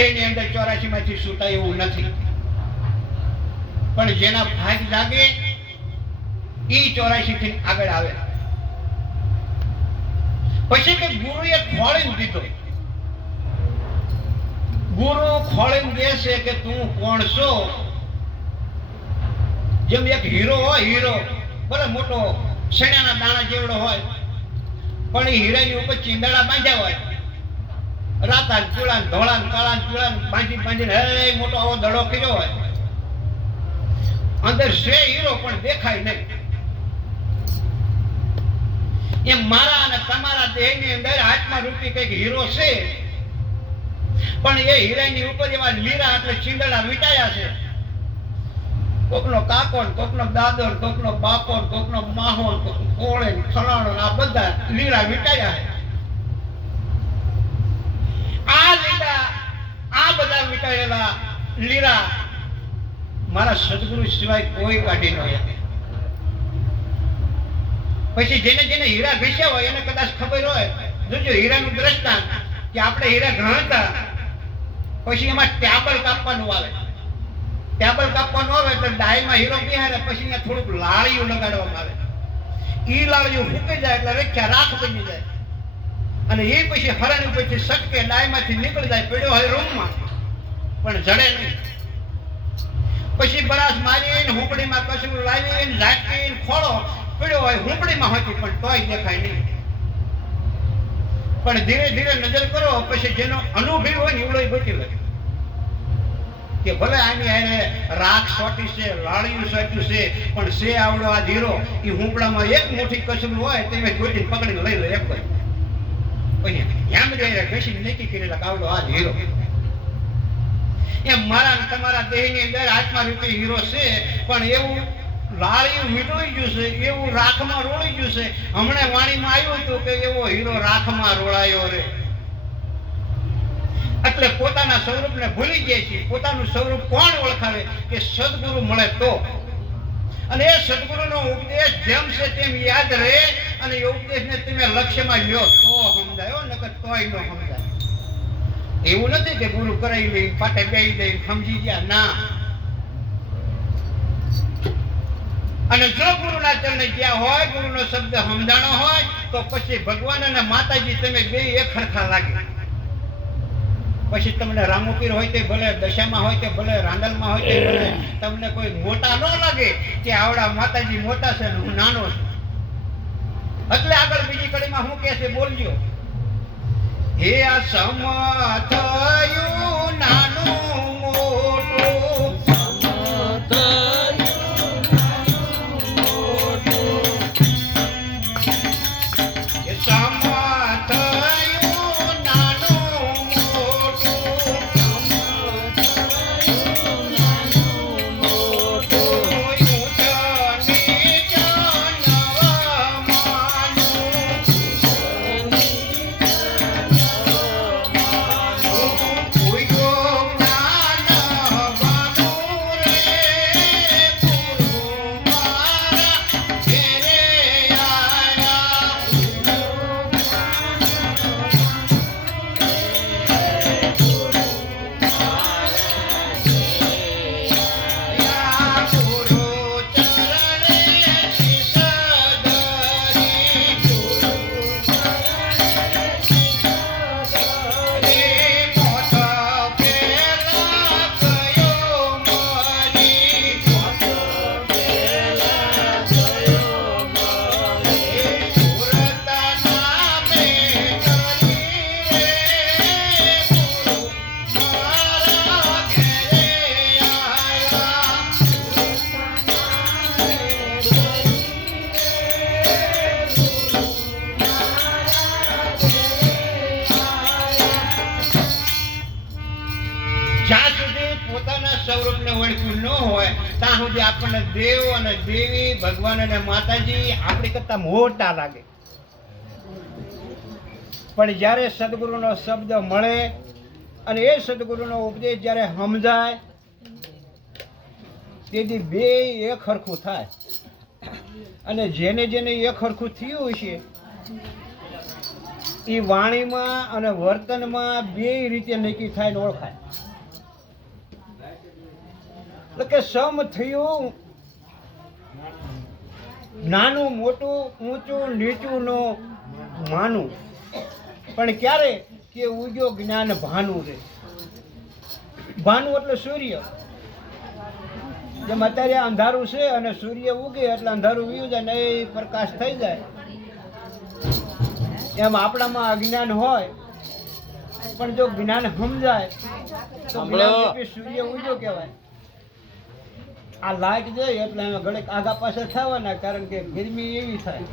દેહની અંદર ચોરાશી માંથી છૂટાય એવું નથી. પણ જેના ભાગ લાગે, એ ચોરાશી થી આગળ આવે. પછી કે ગુરુએ ખોળી દીધો. ગુરુ ખોળી દેશે કે તું કોણ છો? જેમ એક હીરો હોય, હીરો, ભલે મોટો, શેણાના દાણા જેવડો હોય, પણ એ હીરાની ઉપર ચીંદડા બાંધ્યા હોય. રાતા ચૂળા ધોળા કાળા ચૂળા બાંધી બાંધીને, હે મોટો આવો દડો કર્યો હોય. અંદર છે હીરો પણ દેખાય નહીં. એ મારા અને તમારા દેહની અંદર આત્મા રૂપી કંઈક હીરો છે. પણ એ હીરાની ઉપર એવા લીરા એટલે ચીંદડા વીટાયા છે. કોકનો કાકો ને કોકનો દાદો ને કોકનો બાપો ને કોકનો માહો કોળે ફલાણો આ બધા લીરા વીટાયા છે આ લીરા વીટાયેલા લીરા મારા સદગુરુ સિવાય કોઈ કાઢી ન પછી જેને જેને હીરા ઘસ્યા હોય, એને કદાચ ખબર હોય, જોજો હીરાનું દ્રષ્ટાંત કે આપણે હીરા ઘણતા પછી એમાં ટેબલ કાપવાનું આવે. ટેબલ કાપવાનું આવે એટલે ડાયમાં હીરો બિહારે પછી અહીંયા થોડુંક લાળિયું લગાડવામાં આવે. ઈ લાળિયું ફૂટી જાય એટલે રેખ્યા રાખ બની જાય. અને એ પછી હરણ પછી સટકે ડાયમાંથી નીકળી જાય, પડ્યો હોય રૂમમાં. પણ જડે નહીં. પછી બરાસ મારીને હુંપડીમાં કશું લાવીને ઝાંકીને ખોળો. પડ્યો હોય હુંપડીમાં હતી, પણ તોય દેખાય નહીં. પણ ધીરે ધીરે નજર કરો, પછી જેનો અનુભવ હોય ને એવડો ગોતી લે. કે ભલે આની એને રાખ સોટી છે, લાળિયું સોટ્યું છે, પણ સે આવડો આ ધીરો. એ હુંપડામાં એક મોટી કસરું હોય તો એ ગોતી પકડીને લઈ લે એક પછી એમ જઈને બેસીને નક્કી કરેલા આવડો આ ધીરો. એમ મારા તમારા દેહની અંદર આત્મા રૂપી હીરો છે, પણ એવું લાળિયું મીટોઈ ગયું છે, એવું રાખમાં રોળી ગયું છે. હમણાં વાણીમાં આવ્યું હતું કે એવો હીરો રાખમાં રોળાયો રે. એટલે પોતાના સ્વરૂપને ભૂલી જાય છે પોતાનું સ્વરૂપ કોણ ઓળખાવે કે સદગુરુ મળે તો? અને એ સદગુરુનો ઉપદેશ જેમ છે તેમ યાદ રહે અને એ ઉપદેશને તમે લક્ષ્યમાં લ્યો તો સમજાયો નકર તોય ન સમજાય. એવું નથી કે ગુરુ કરાવી લઈ પાટે બેહી દઈ સમજી ગયા. ના. અને જો ગુરુના ચરણે ગયા હોય ગુરુનો શબ્દ સમજાણો હોય તો પછી ભગવાન અને માતાજી તમે બે એક સરખા લાગે. પછી તમને રામુપીર હોય તે ભલે દશામાં હોય તે ભલે રાંદલમાં હોય તે ભલે તમને કોઈ મોટા ન લાગે કે આવડા માતાજી મોટા છે ને હું નાનો છું. એટલે આગળ બીજી કડીમાં હું કહે છે બોલજો. હે આ સમ થયું નાનું સ્વરૂપને ઓળખ્યું ન હોય, ત્યાં સુધી આપણને દેવ અને દેવી, ભગવાન અને માતાજી આપણી કરતા મોટા લાગે. પણ જ્યારે સદગુરુનો શબ્દ મળે અને એ સદગુરુનો ઉપદેશ જ્યારે સમજાય, તેથી બે એક હરખું થાય. અને જેને જેને એક હરખું થયું છે એ વાણીમાં અને વર્તનમાં બે રીતે નક્કી થાય ને ઓળખાય. એટલે કે સમ થયું નાનું મોટું ઊંચું નીચું નો માનું. પણ ક્યારે કે ઉગ્યો જ્ઞાન ભાનું રે? ભાનું એટલે સૂર્ય. જેમ અત્યારે અંધારું છે અને સૂર્ય ઉગે એટલે અંધારું વયું જાય ને એ પ્રકાશ થઈ જાય. એમ આપણામાં અજ્ઞાન હોય પણ જો જ્ઞાન સમજાય તો સૂર્ય ઉગ્યો કહેવાય. આ લાઈટ જાય એટલે અમે ઘડીક આગા પાછળ થવાના કારણ કે ગરમી એવી થાય.